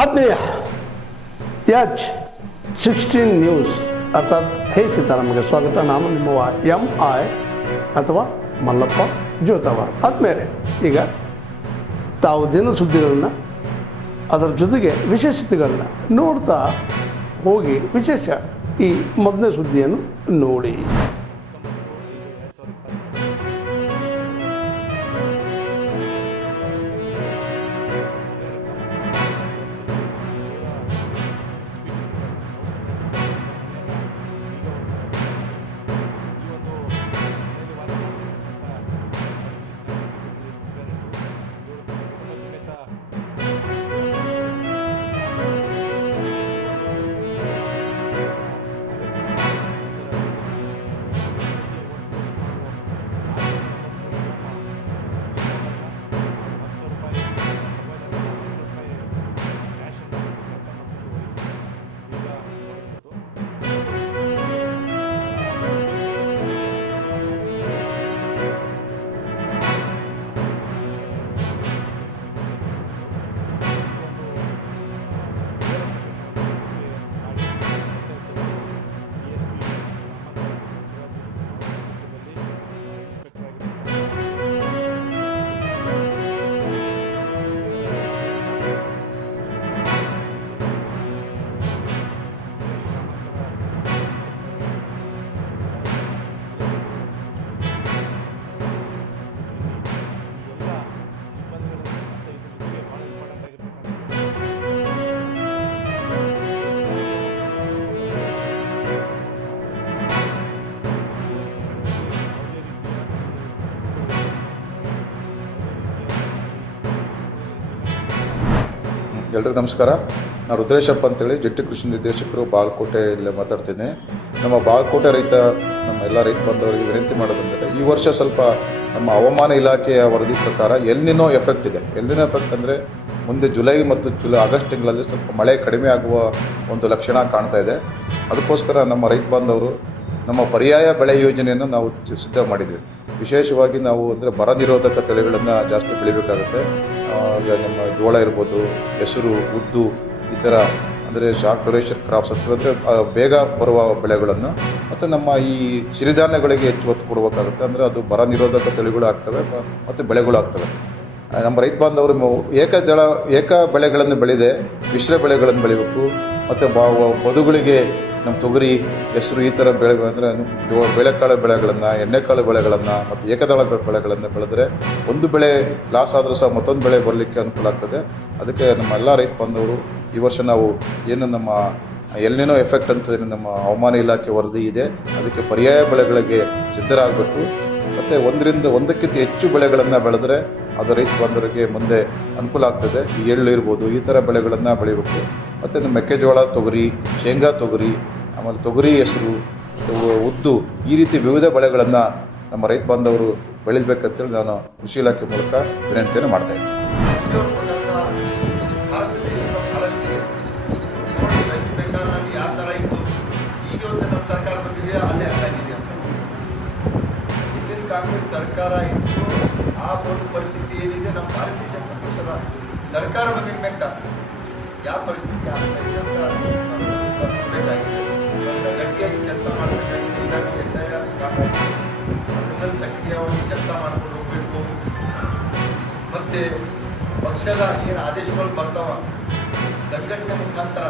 ಆತ್ಮೀಯ H16 news ಅರ್ಥಾತ್ ಹೇ ಸೀತಾರಾಮಗೆ ಸ್ವಾಗತ. ನಾನು ನಿಮ್ಮವ MI ಅಥವಾ ಮಲ್ಲಪ್ಪ ಜೋತಾವರ್. ಆದ್ಮೇಲೆ ಈಗ ತಾವು ದಿನ ಸುದ್ದಿಗಳನ್ನ ಅದರ ಜೊತೆಗೆ ವಿಶೇಷತೆಗಳನ್ನ ನೋಡ್ತಾ ಹೋಗಿ ವಿಶೇಷ ಈ ಮೊದಲನೇ ಸುದ್ದಿಯನ್ನು ನೋಡಿ. ಎಲ್ರಿಗೂ ನಮಸ್ಕಾರ. ನಾನು ರುದ್ರೇಶಪ್ಪ ಅಂತೇಳಿ ಜಂಟಿ ಕೃಷಿ ನಿರ್ದೇಶಕರು ಬಾಗಲಕೋಟೆಯಲ್ಲಿ ಮಾತಾಡ್ತೀನಿ. ನಮ್ಮ ಬಾಗಲಕೋಟೆ ನಮ್ಮ ಎಲ್ಲ ರೈತ ಬಂದವರಿಗೆ ವಿನಂತಿ ಮಾಡೋದಂದರೆ, ಈ ವರ್ಷ ಸ್ವಲ್ಪ ನಮ್ಮ ಹವಾಮಾನ ಇಲಾಖೆಯ ವರದಿ ಪ್ರಕಾರ ಎಲ್ನಿನೋ ಎಫೆಕ್ಟ್ ಇದೆ. ಎಲ್ನಿನೋ ಎಫೆಕ್ಟ್ ಅಂದರೆ ಮುಂದೆ ಜುಲೈ ಮತ್ತು ಆಗಸ್ಟ್ ತಿಂಗಳಲ್ಲಿ ಸ್ವಲ್ಪ ಮಳೆ ಕಡಿಮೆ ಆಗುವ ಒಂದು ಲಕ್ಷಣ ಕಾಣ್ತಾ ಇದೆ. ಅದಕ್ಕೋಸ್ಕರ ನಮ್ಮ ರೈತ ಬಾಂಧವರು ನಮ್ಮ ಪರ್ಯಾಯ ಬೆಳೆ ಯೋಜನೆಯನ್ನು ನಾವು ಸಿದ್ಧ ಮಾಡಿದ್ವಿ. ವಿಶೇಷವಾಗಿ ನಾವು ಅಂದರೆ ಬರ ನಿರೋಧಕ ತಳಿಗಳನ್ನು ಜಾಸ್ತಿ ಬೆಳಿಬೇಕಾಗುತ್ತೆ. ಈಗ ನಮ್ಮ ಜೋಳ ಇರ್ಬೋದು, ಹೆಸರು, ಉದ್ದು, ಈ ಥರ ಅಂದರೆ ಶಾರ್ಟ್ ಡ್ಯೂರೇಷನ್ ಕ್ರಾಪ್ಸ್ ಅಂದರೆ ಬೇಗ ಬರುವ ಬೆಳೆಗಳನ್ನು, ಮತ್ತು ನಮ್ಮ ಈ ಸಿರಿಧಾನ್ಯಗಳಿಗೆ ಹೆಚ್ಚು ಒತ್ತು ಕೊಡಬೇಕಾಗುತ್ತೆ. ಅಂದರೆ ಅದು ಬರ ನಿರೋಧಕ ತಳಿಗಳು ಆಗ್ತವೆ ಮತ್ತು ಬೆಳೆಗಳು ಆಗ್ತವೆ. ನಮ್ಮ ರೈತ ಬಾಂಧವರು ಏಕ ಬೆಳೆಗಳನ್ನು ಬೆಳೆದೆ ಮಿಶ್ರ ಬೆಳೆಗಳನ್ನು ಬೆಳಿಬೇಕು. ಮತ್ತು ಬದುಗಳಿಗೆ ನಮ್ಮ ತೊಗರಿ, ಹೆಸರು ಈ ಥರ ಬೆಳೆ ಅಂದರೆ ಬೇಳೆಕಾಳು ಬೆಳೆಗಳನ್ನು, ಎಣ್ಣೆಕಾಳು ಬೆಳೆಗಳನ್ನು ಮತ್ತು ಏಕದಳ ಬೆಳೆಗಳನ್ನು ಬೆಳೆದರೆ ಒಂದು ಬೆಳೆ ಲಾಸ್ ಆದರೂ ಸಹ ಮತ್ತೊಂದು ಬೆಳೆ ಬರಲಿಕ್ಕೆ ಅನುಕೂಲ ಆಗ್ತದೆ. ಅದಕ್ಕೆ ನಮ್ಮ ಎಲ್ಲ ರೈತ ಬಾಂಧವರು ಈ ವರ್ಷ ನಾವು ಏನು ನಮ್ಮ ಎಲ್ನಿನೋ ಎಫೆಕ್ಟ್ ಅಂತ ನಮ್ಮ ಹವಾಮಾನ ಇಲಾಖೆ ವರದಿ ಇದೆ, ಅದಕ್ಕೆ ಪರ್ಯಾಯ ಬೆಳೆಗಳಿಗೆ ಸಿದ್ಧರಾಗಬೇಕು. ಮತ್ತು ಒಂದಕ್ಕಿಂತ ಹೆಚ್ಚು ಬೆಳೆಗಳನ್ನು ಬೆಳೆದರೆ ಅದು ರೈತ ಬಾಂಧವರಿಗೆ ಮುಂದೆ ಅನುಕೂಲ ಆಗ್ತದೆ. ಈ ಎಳ್ಳು ಇರ್ಬೋದು, ಈ ಥರ ಬೆಳೆಗಳನ್ನು ಬೆಳಿಬೇಕು. ಮತ್ತು ನಮ್ಮ ಮೆಕ್ಕೆಜೋಳ, ತೊಗರಿ, ಶೇಂಗಾ ತೊಗರಿ, ಆಮೇಲೆ ತೊಗರಿ, ಹೆಸರು, ಉದ್ದು, ಈ ರೀತಿ ವಿವಿಧ ಬೆಳೆಗಳನ್ನು ನಮ್ಮ ರೈತ ಬಾಂಧವರು ಬೆಳಿಬೇಕಂತೇಳಿ ನಾನು ಕೃಷಿ ಇಲಾಖೆ ಮೂಲಕ ವಿನಂತಿಯನ್ನು ಮಾಡ್ತಾಯಿದ್ದೀನಿ. ಕಾಂಗ್ರೆಸ್ ಸರ್ಕಾರ ಇತ್ತು, ಆ ಒಂದು ಪರಿಸ್ಥಿತಿ ಏನಿದೆ ನಮ್ಮ ಭಾರತೀಯ ಜನತಾ ಪಕ್ಷದ ಸರ್ಕಾರ ಬಂದಿನ ಬೇಕಾ ಯಾವ ಪರಿಸ್ಥಿತಿ ಆಗ್ತಾ ಇದೆ ಅಂತ ಬೇಕಾಗಿದೆ. ಗಟ್ಟಿಯಾಗಿ ಕೆಲಸ ಮಾಡಬೇಕಾಗಿದೆ. ಈಗಾಗಲೇ SIR ಸ್ಟಾರ್ಟ್ ಆಗಿದೆ, ಅದರಲ್ಲಿ ಸಕ್ರಿಯವಾಗಿ ಕೆಲಸ ಮಾಡ್ಕೊಂಡು ಹೋಗಬೇಕು. ಮತ್ತು ಪಕ್ಷದ ಏನು ಆದೇಶಗಳು ಬರ್ತಾವ ಸಂಘಟನೆ ಮುಖಾಂತರ,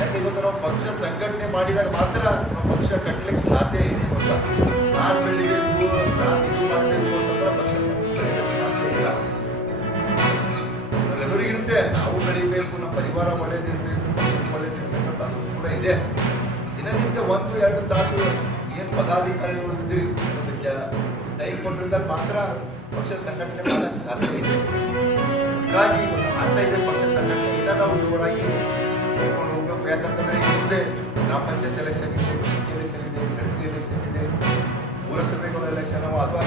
ಯಾಕೆ ಗೊತ್ತಾ, ನಾವು ಪಕ್ಷ ಸಂಘಟನೆ ಮಾಡಿದಾಗ ಮಾತ್ರ ನಾವು ಪಕ್ಷ ಕಟ್ಟಲಿಕ್ಕೆ ಸಾಧ್ಯ ಇದೆ. ಗೊತ್ತಾ, ನಾನು ಬೆಳಿಬೇಕು, ನಾನು ಇದು ಮಾಡಬೇಕು ಅಂತಂದ್ರೆ ಪಕ್ಷ ಬೆಳಿಲಿಕ್ಕೆ ಸಾಧ್ಯ ಇಲ್ಲ. ನಾವೆಲ್ಲರಿಗೂ ಇರುತ್ತೆ, ನಾವು ಬೆಳಿಬೇಕು, ನಮ್ಮ ಪರಿವಾರ ಒಳ್ಳೇದಿರಬೇಕು, ಪಕ್ಷ ಒಳ್ಳೇದಿರ್ಬೇಕು ಅಂತ ಅದು ಕೂಡ ಇದೆ. ದಿನನಿತ್ಯ 1-2 ತಾಸು ಏನು ಪದಾಧಿಕಾರಿಗಳು ಇದ್ರಿ ಅದಕ್ಕೆ ಟೈಮ್ ಕೊಟ್ಟಿದ್ದಾಗ ಮಾತ್ರ ಪಕ್ಷ ಸಂಘಟನೆ ಮಾಡೋಕ್ಕೆ ಸಾಧ್ಯ ಇದೆ. ಹೀಗಾಗಿ ಆಗ್ತಾ ಇದೆ ಪಕ್ಷ ಸಂಘಟನೆ. ಇಲ್ಲ ನಾವು ಜೋರಾಗಿ ಹೋಗ್ಕೊಂಡು ಹೋಗ್ಬೇಕು. ಯಾಕಂತಂದ್ರೆ ಈ ಮುಂದೆ ಗ್ರಾಮ ಪಂಚಾಯತ್ ಎಲೆಕ್ಷನ್ ಇದೆ, ಎಲೆಕ್ಷನ್ ಇದೆ, ಜಡ್ಪಿ ಎಲೆಕ್ಷನ್ ಇದೆ, ಪುರಸಭೆಗಳ ಎಲೆಕ್ಷನ್ ಅಥವಾ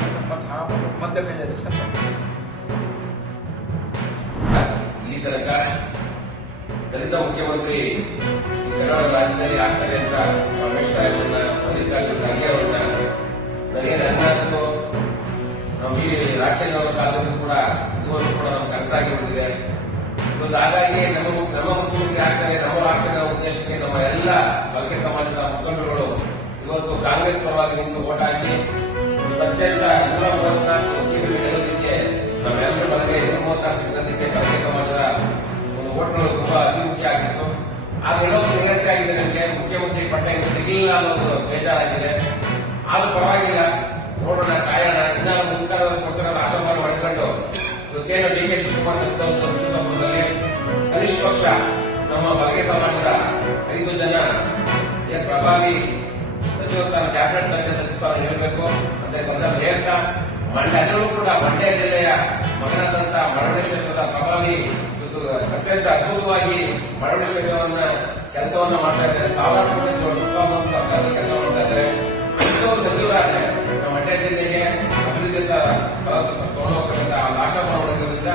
ಮಧ್ಯಮೇಲೆ ಎಲೆಕ್ಷನ್. ಈ ತನಕ ದಲಿತ ಮುಖ್ಯಮಂತ್ರಿ ಕರ್ನಾಟಕ ರಾಜ್ಯದಲ್ಲಿ ಆಗ್ತಾರೆ ಅಂತ ರಮೇಶ್ ರಾಜನ್ನ ಮಲ್ಲಿಕಾರ್ಜುನ ಖರ್ಗೆ ಅವರನ್ನ ನನಗೆ ನನ್ನ ನಾವು ಈ ರಾಜಶೇಖರ ಅವರ ಕಾಲದಲ್ಲೂ ಕೂಡ ಇದುವರೆಗೂ ಕೂಡ ನಮ್ಮ ಕನಸಾಗಿ ಬಂದಿದೆ. ಹಾಗಾಗಿ ನಮ್ಮ ಅತ್ಯಂತ 134 ಸೀಟು ಗೆಲ್ಲೋದಕ್ಕೆ ನಮ್ಮೆಲ್ಲರ ಬಲಗೈ 136 ಸಿಕ್ಕಂದಕ್ಕೆ ಬಲಗೈ ಸಮಾಜದ ಒಂದು ಓಟ್ಗಳು ತುಂಬಾ ಅತಿ ಮುಖ್ಯ ಆಗಿತ್ತು. ಆಗ ಎಲ್ಲವೂ ನಿರಾಸೆ ಆಗಿದೆ. ನನಗೆ ಮುಖ್ಯಮಂತ್ರಿ ಪಟ್ಟ ಸಿಗಲಿಲ್ಲ ಅನ್ನೋದು ಬೇಜಾರಾಗಿದೆ. ಆದ್ರೂ ಪರವಾಗಿಲ್ಲ, ನೋಡೋಣ, ಕಾಯೋಣ. ಇನ್ನ ಮುಂದಿನ ಕೊಟ್ಟಿರೋದು ಆಶಾಭಾವ ಮಾಡಿಕೊಂಡು ಇವತ್ತೇನು ಡಿ ಕೆ ಶಿವಕುಮಾರ್ ಸಂದರ್ಭದಲ್ಲಿ ಕನಿಷ್ಠ ಪಕ್ಷ ನಮ್ಮ ಬಲಗೈ ಸಮಾಜದ 5 ಜನ ಪ್ರಭಾವಿ ಸಚಿವ ಸ್ಥಾನ, ಕ್ಯಾಬಿನೆಟ್ ಬಗ್ಗೆ ಸಚಿವ ಸ್ಥಾನ ನೀಡಬೇಕು ಅಂತ ಸಂದರ್ಭ ಹೇಳ್ತಾ, ಅದರಲ್ಲೂ ಕೂಡ ಮಂಡ್ಯ ಜಿಲ್ಲೆಯ ಮಗನಾದಂತ ಮಳವಳ್ಳಿ ಕ್ಷೇತ್ರದ ಪ್ರಭಾವಿ ಅತ್ಯಂತ ಅದ್ಭುತವಾಗಿ ಮಳವಳ್ಳಿ ಕ್ಷೇತ್ರವನ್ನ ಕೆಲಸವನ್ನ ಮಾಡ್ತಾ ಇದ್ದಾರೆ. ಸಾವಿರಾರು ಕೋಟಿ ಸರ್ಕಾರದ ಕೆಲಸ ಮಾಡ್ತಾ ಇದ್ದಾರೆ. ಸಚಿವರಾದ್ರೆ ನಮ್ಮ ಮಂಡ್ಯ ಜಿಲ್ಲೆಗೆ ಅಭಿವೃದ್ಧಿ ತಗೊಂಡೋಗ್ತಕ್ಕಂಥ ಆಶಾಭಾವನೆಗಳಿಂದ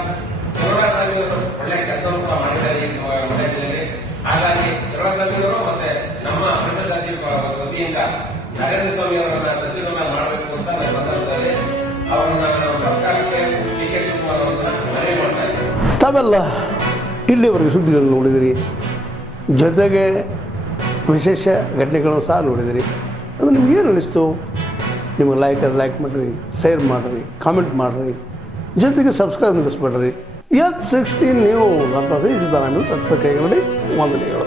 ಚಲುವರಾಸ್ವಾಮಿ ಅವರು ಒಳ್ಳೆ ಕೆಲಸವನ್ನು ಕೂಡ ಮಾಡಿದ್ದಾರೆ ಈ ಮಂಡ್ಯ ಜಿಲ್ಲೆಯಲ್ಲಿ. ಹಾಗಾಗಿ ಚಲುವರಾಸ್ವಾಮಿ ಅವರು ಮತ್ತೆ ನಮ್ಮ ಜಾತಿ ವತಿಯಿಂದ ನರೇಂದ್ರ ಸ್ವಾಮಿ ಅವರನ್ನ ಸಚಿವರನ್ನ ಮಾಡಬೇಕು ಅಂತ ನನ್ನ ಸಂದರ್ಭದಲ್ಲಿ ಅವರನ್ನ ನಮ್ಮ ಸರ್ಕಾರಕ್ಕೆ ಡಿ ಕೆ ಶಿವಕುಮಾರ್ ಅವರನ್ನ ಮನವಿ ಮಾಡ್ತಾ ಇದ್ದೀವಿ. ತಾವೆಲ್ಲ ಇಲ್ಲಿವರೆಗೆ ಸುದ್ದಿಗಳನ್ನು ನೋಡಿದಿರಿ, ಜೊತೆಗೆ ವಿಶೇಷ ಘಟನೆಗಳನ್ನು ಸಹ ನೋಡಿದಿರಿ. ಅದು ನಿಮಗೇನು ಅನ್ನಿಸ್ತು? ನಿಮಗೆ ಲೈಕ್ ಮಾಡಿರಿ, ಶೇರ್ ಮಾಡಿರಿ, ಕಾಮೆಂಟ್ ಮಾಡಿರಿ, ಜೊತೆಗೆ ಸಬ್ಸ್ಕ್ರೈಬ್ ನಿಲ್ಲಿಸ್ಬೇಡ್ರಿ. H16 ನ್ಯೂಸ್ ಅರ್ಥಾತ್ ಈ ಸಿದ್ದರಾಮಯ್ಯ ಸತ್ಯದ ಕೈಗೊಂಡು ವಂದನೆಗಳು.